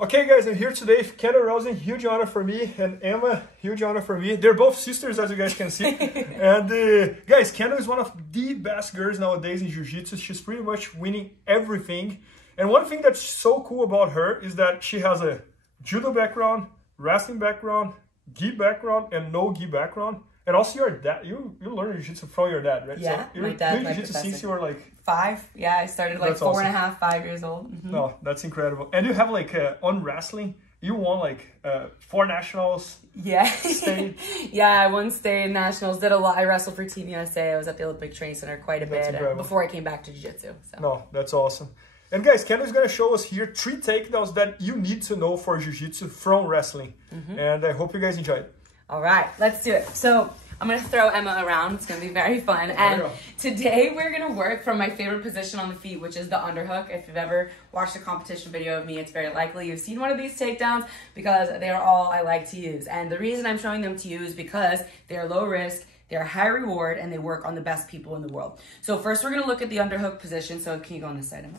Okay guys, I'm here today with Kendall Reusing, huge honor for me, and Emma, huge honor for me. They're both sisters, as you guys can see. And guys, Kendall is one of the best girls nowadays in Jiu-Jitsu. She's pretty much winning everything. And one thing that's so cool about her is that she has a judo background, wrestling background, gi background, and no gi background. And also your dad, you learned Jiu-Jitsu from your dad, right? Yeah, so my dad, my Jiu-Jitsu since you were like... 5. Yeah, I started like 4 and a half, 5 years old. Mm-hmm. No, that's incredible. And you have like on wrestling, you won like 4 nationals. Yeah. State. Yeah, I won state nationals, did a lot. I wrestled for Team USA. I was at the Olympic Training Center quite a bit before I came back to Jiu-Jitsu. So. No, that's awesome. And guys, Kendall's going to show us here 3 takedowns that you need to know for Jiu-Jitsu from wrestling. Mm-hmm. And I hope you guys enjoy it. All right, let's do it. So I'm going to throw Emma around. It's going to be very fun. And today we're going to work from my favorite position on the feet, which is the underhook. If you've ever watched a competition video of me, it's very likely you've seen one of these takedowns because they are all I like to use. And the reason I'm showing them to you is because they are low risk, they're high reward, and they work on the best people in the world. So first we're going to look at the underhook position. So can you go on this side, Emma?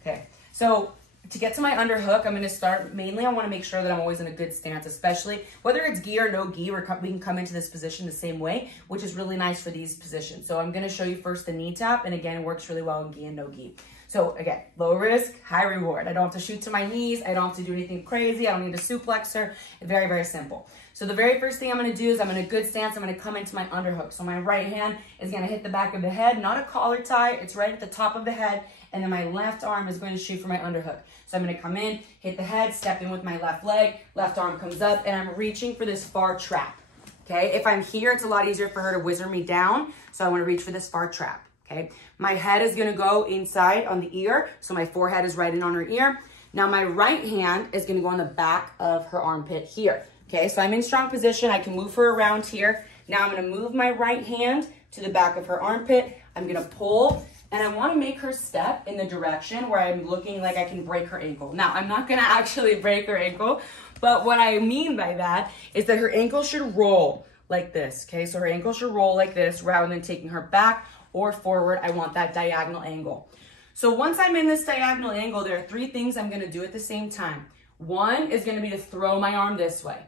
Okay. So to get to my underhook, I'm going to start, mainly I want to make sure that I'm always in a good stance, especially whether it's gi or no gi, we can come into this position the same way, which is really nice for these positions. So I'm going to show you first the knee tap, and again, it works really well in gi and no gi. So again, low risk, high reward. I don't have to shoot to my knees. I don't have to do anything crazy. I don't need a suplex her. Very, very simple. So the very first thing I'm going to do is I'm in a good stance. I'm going to come into my underhook. So my right hand is going to hit the back of the head, not a collar tie. It's right at the top of the head. And then my left arm is going to shoot for my underhook. So I'm going to come in, hit the head, step in with my left leg, left arm comes up, and I'm reaching for this far trap. Okay, if I'm here, it's a lot easier for her to whizzer me down. So I want to reach for this far trap. Okay, my head is going to go inside on the ear. So my forehead is right in on her ear. Now my right hand is going to go on the back of her armpit here. Okay, so I'm in strong position. I can move her around here. Now I'm going to move my right hand to the back of her armpit. I'm going to pull, and I want to make her step in the direction where I'm looking like I can break her ankle. Now, I'm not going to actually break her ankle, but what I mean by that is that her ankle should roll like this, okay? So her ankle should roll like this rather than taking her back or forward. I want that diagonal angle. So once I'm in this diagonal angle, there are 3 things I'm going to do at the same time. 1 is going to be to throw my arm this way.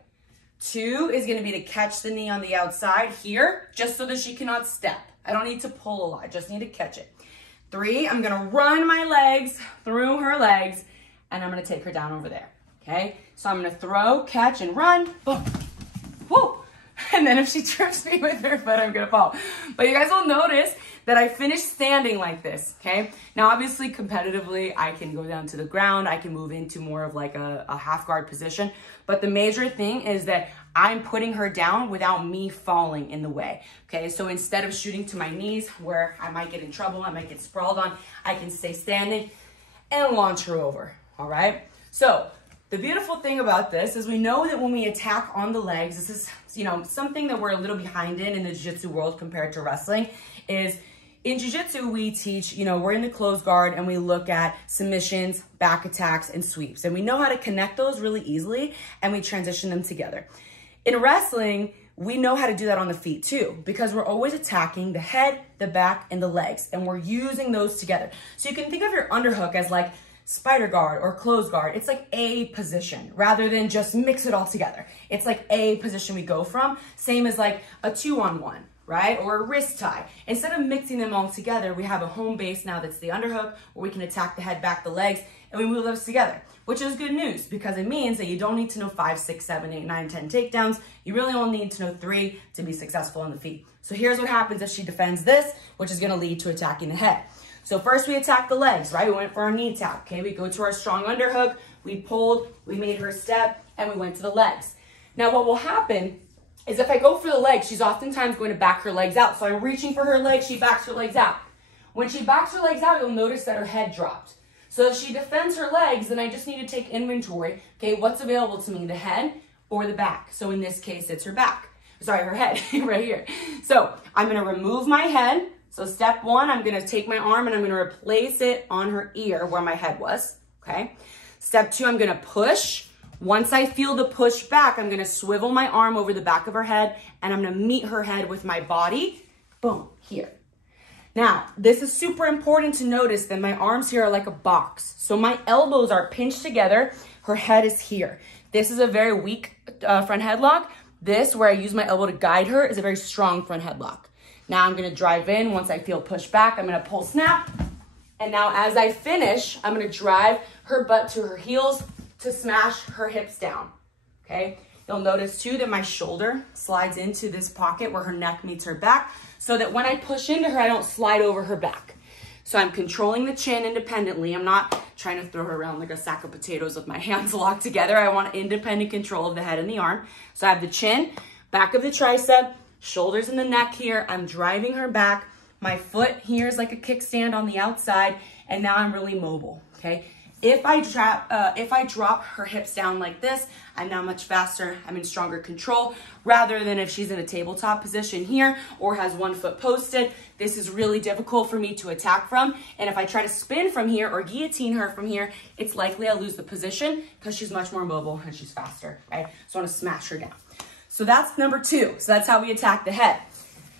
2 is going to be to catch the knee on the outside here, just so that she cannot step. I don't need to pull a lot, I just need to catch it. 3, I'm gonna run my legs through her legs, and I'm gonna take her down over there, okay? So I'm gonna throw, catch, and run, boom, whoo. And then if she trips me with her foot, I'm gonna fall. But you guys will notice that I finished standing like this, okay? Now, obviously, competitively, I can go down to the ground. I can move into more of like a half guard position. But the major thing is that I'm putting her down without me falling in the way, okay? So instead of shooting to my knees where I might get in trouble, I might get sprawled on, I can stay standing and launch her over, all right? So the beautiful thing about this is we know that when we attack on the legs, this is, you know, something that we're a little behind in the jiu-jitsu world compared to wrestling is in jiu-jitsu, we teach, you know, we're in the closed guard and we look at submissions, back attacks, and sweeps. And we know how to connect those really easily and we transition them together. In wrestling, we know how to do that on the feet too, because we're always attacking the head, the back, and the legs, and we're using those together. So you can think of your underhook as like spider guard or closed guard. It's like a position rather than just mix it all together. It's like a position we go from, same as like a 2-on-1. Right? Or a wrist tie. Instead of mixing them all together, we have a home base now that's the underhook, where we can attack the head, back, the legs, and we move those together, which is good news because it means that you don't need to know 5, 6, 7, 8, 9, 10 takedowns. You really only need to know 3 to be successful on the feet. So here's what happens if she defends this, which is going to lead to attacking the head. So first we attack the legs, right? We went for our knee tap, okay? We go to our strong underhook, we pulled, we made her step, and we went to the legs. Now what will happen is if I go for the legs, she's oftentimes going to back her legs out. So I'm reaching for her legs, she backs her legs out. When she backs her legs out, you'll notice that her head dropped. So if she defends her legs, then I just need to take inventory. Okay, what's available to me, the head or the back? So in this case, it's her back. Sorry, her head, right here. So I'm gonna remove my head. So step 1, I'm gonna take my arm and I'm gonna replace it on her ear where my head was, okay? Step 2, I'm gonna push. Once I feel the push back, I'm gonna swivel my arm over the back of her head and I'm gonna meet her head with my body, boom, here. Now, this is super important to notice that my arms here are like a box. So my elbows are pinched together. Her head is here. This is a very weak front headlock. This, where I use my elbow to guide her, is a very strong front headlock. Now I'm gonna drive in. Once I feel pushed back, I'm gonna pull snap. And now as I finish, I'm gonna drive her butt to her heels to smash her hips down, okay? You'll notice too that my shoulder slides into this pocket where her neck meets her back, so that when I push into her, I don't slide over her back. So I'm controlling the chin independently. I'm not trying to throw her around like a sack of potatoes with my hands locked together. I want independent control of the head and the arm. So I have the chin, back of the tricep, shoulders in the neck here. I'm driving her back. My foot here is like a kickstand on the outside, and now I'm really mobile, okay? If I drop her hips down like this, I'm now much faster. I'm in stronger control, rather than if she's in a tabletop position here or has one foot posted. This is really difficult for me to attack from. And if I try to spin from here or guillotine her from here, it's likely I'll lose the position because she's much more mobile and she's faster, right? So I want to smash her down. So that's number 2. So that's how we attack the head.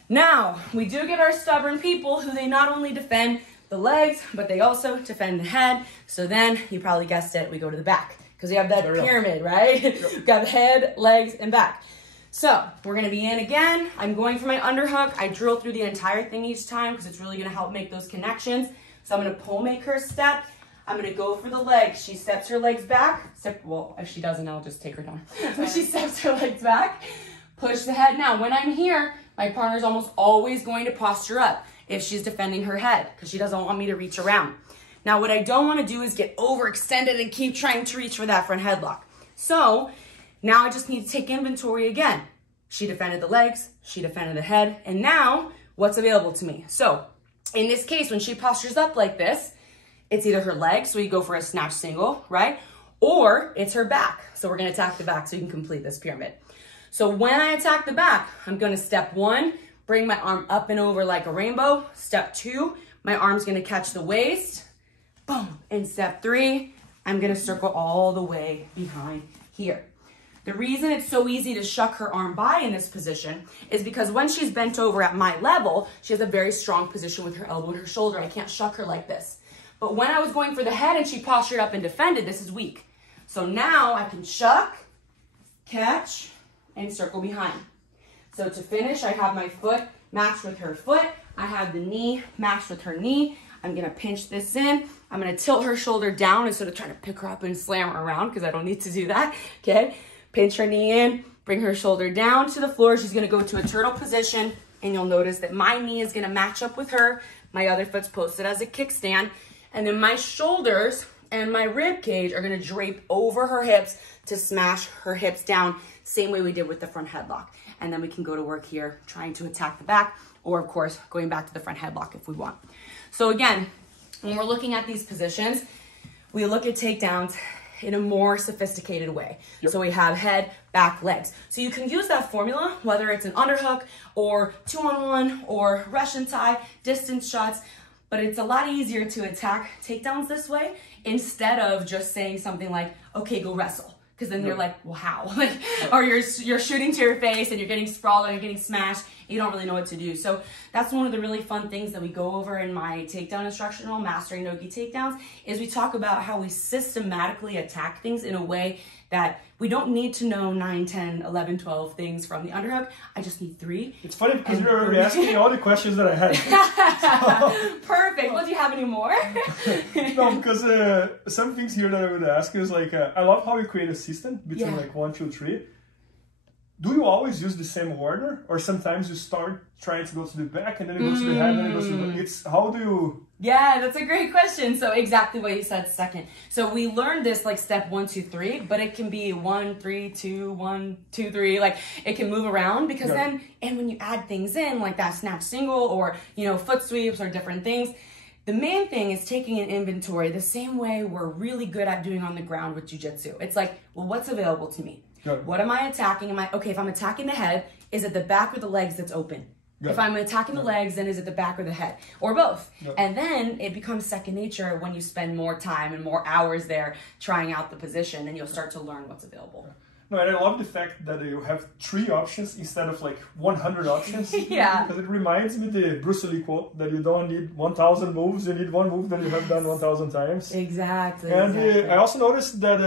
Now, we do get our stubborn people who they not only defend the legs, but they also defend the head. So then, you probably guessed it, we go to the back. Because we have that pyramid, right? We've got the head, legs, and back. So, we're going to be in again. I'm going for my underhook. I drill through the entire thing each time because it's really going to help make those connections. So I'm going to pull make her step. I'm going to go for the legs. She steps her legs back. Well, if she doesn't, I'll just take her down. But she steps her legs back. Push the head. Now, when I'm here, my partner's almost always going to posture up if she's defending her head because she doesn't want me to reach around. Now, what I don't want to do is get overextended and keep trying to reach for that front headlock. So now I just need to take inventory again. She defended the legs, she defended the head, and now what's available to me? So in this case, when she postures up like this, it's either her legs, so you go for a snatch single, right? Or it's her back. So we're going to attack the back so you can complete this pyramid. So when I attack the back, I'm going to step 1, bring my arm up and over like a rainbow. Step 2, my arm's going to catch the waist. Boom. In step 3, I'm going to circle all the way behind here. The reason it's so easy to shuck her arm by in this position is because when she's bent over at my level, she has a very strong position with her elbow and her shoulder. I can't shuck her like this. But when I was going for the head and she postured up and defended, this is weak. So now I can shuck, catch, and circle behind. So to finish, I have my foot matched with her foot. I have the knee matched with her knee. I'm going to pinch this in. I'm going to tilt her shoulder down instead of trying to pick her up and slam her around because I don't need to do that, okay? Pinch her knee in, bring her shoulder down to the floor. She's going to go to a turtle position, and you'll notice that my knee is going to match up with her. My other foot's posted as a kickstand, and then my shoulders and my rib cage are going to drape over her hips to smash her hips down, same way we did with the front headlock. And then we can go to work here trying to attack the back, or of course, going back to the front headlock if we want. So again, when we're looking at these positions, we look at takedowns in a more sophisticated way. Yep. So we have head, back, legs. So you can use that formula, whether it's an underhook or 2-on-1 or Russian tie, distance shots, but it's a lot easier to attack takedowns this way instead of just saying something like, okay, go wrestle. Because then you're like, well, how? Like, or you're shooting to your face and you're getting sprawled and you're getting smashed. You don't really know what to do. So that's one of the really fun things that we go over in my takedown instructional, Mastering No-Gi Takedowns, is we talk about how we systematically attack things in a way that we don't need to know 9, 10, 11, 12 things from the underhook. I just need 3. It's funny because you're already asking me all the questions that I had. Perfect. Well, do you have any more? No, because some things here that I would ask is like, I love how you create a system between like 1, 2, 3. Do you always use the same order? Or sometimes you start trying to go to the back and then it goes to the head and then it goes to the... It's, how do you... Yeah, that's a great question. So exactly what you said second. So we learned this like step 1, 2, 3, but it can be 1, 3, 2, 1, 2, 3. Like it can move around because then, and when you add things in like that snatch single or, you know, foot sweeps or different things, the main thing is taking an inventory the same way we're really good at doing on the ground with jiu-jitsu. It's like, well, what's available to me? What am I attacking? Okay, if I'm attacking the head, is it the back or the legs that's open? If I'm attacking the legs, then is it the back or the head? Or both. And then it becomes second nature when you spend more time and more hours there trying out the position, and you'll start to learn what's available. No, and I love the fact that you have 3 options instead of like 100 options. Yeah. Because it reminds me the Bruce Lee quote that you don't need 1,000 moves, you need one move that you have done 1,000 times. Exactly. And exactly. I also noticed that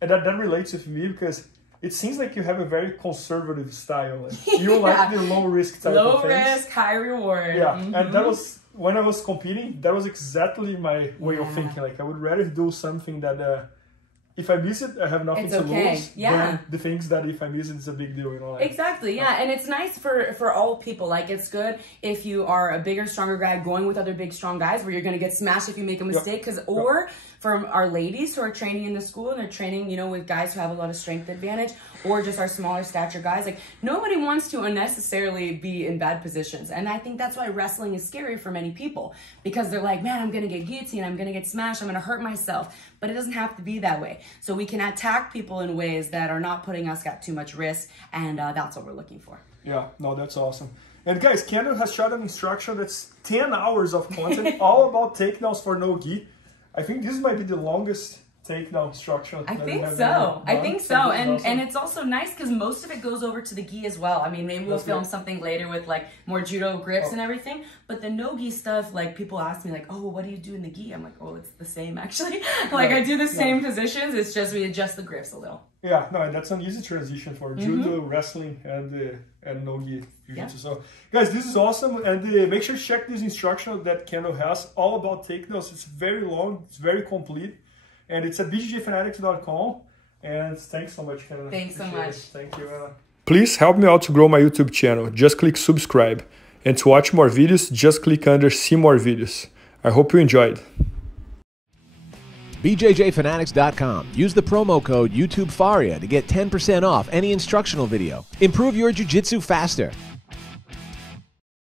that relates with me because it seems like you have a very conservative style. Like, you like the low risk type of things. Low risk, high reward. Yeah, and that was, when I was competing, that was exactly my way of thinking. Like, I would rather do something that if I miss it, I have nothing to lose. Than the things that if I miss it, it's a big deal, you know. Like, exactly, yeah, and it's nice for all people. Like, it's good if you are a bigger, stronger guy going with other big, strong guys where you're going to get smashed if you make a mistake. Or for our ladies who are training in the school and they're training, you know, with guys who have a lot of strength advantage, or just our smaller stature guys, like, nobody wants to unnecessarily be in bad positions. And I think that's why wrestling is scary for many people, because they're like, man, I'm going to get guillotined, I'm going to get smashed, I'm going to hurt myself. But it doesn't have to be that way. So we can attack people in ways that are not putting us at too much risk, and that's what we're looking for. Yeah, no, that's awesome. And guys, Kendall has shot an instruction that's 10 hours of content all about takedowns for no gi. I think this might be the longest takedown instruction. I think so. I think so. And it's also nice because most of it goes over to the gi as well. I mean, maybe we'll film something later with like more judo grips and everything. But the no gi stuff, like, people ask me like, oh, what do you do in the gi? I'm like, oh, it's the same actually. Like, I do the same positions. It's just we adjust the grips a little. Yeah, no, that's an easy transition for judo, wrestling, and no gi jiu-jitsu. So, guys, this is awesome, and make sure to check this instruction that Kendall has all about takedowns. It's very long, it's very complete, and it's at IBJJFanatics.com. And thanks so much, Kendall. Thanks so much. Thank you. Please help me out to grow my YouTube channel. Just click subscribe, and to watch more videos, just click under see more videos. I hope you enjoyed. IBJJFanatics.com. Use the promo code YouTubeFaria to get 10% off any instructional video. Improve your jiu-jitsu faster.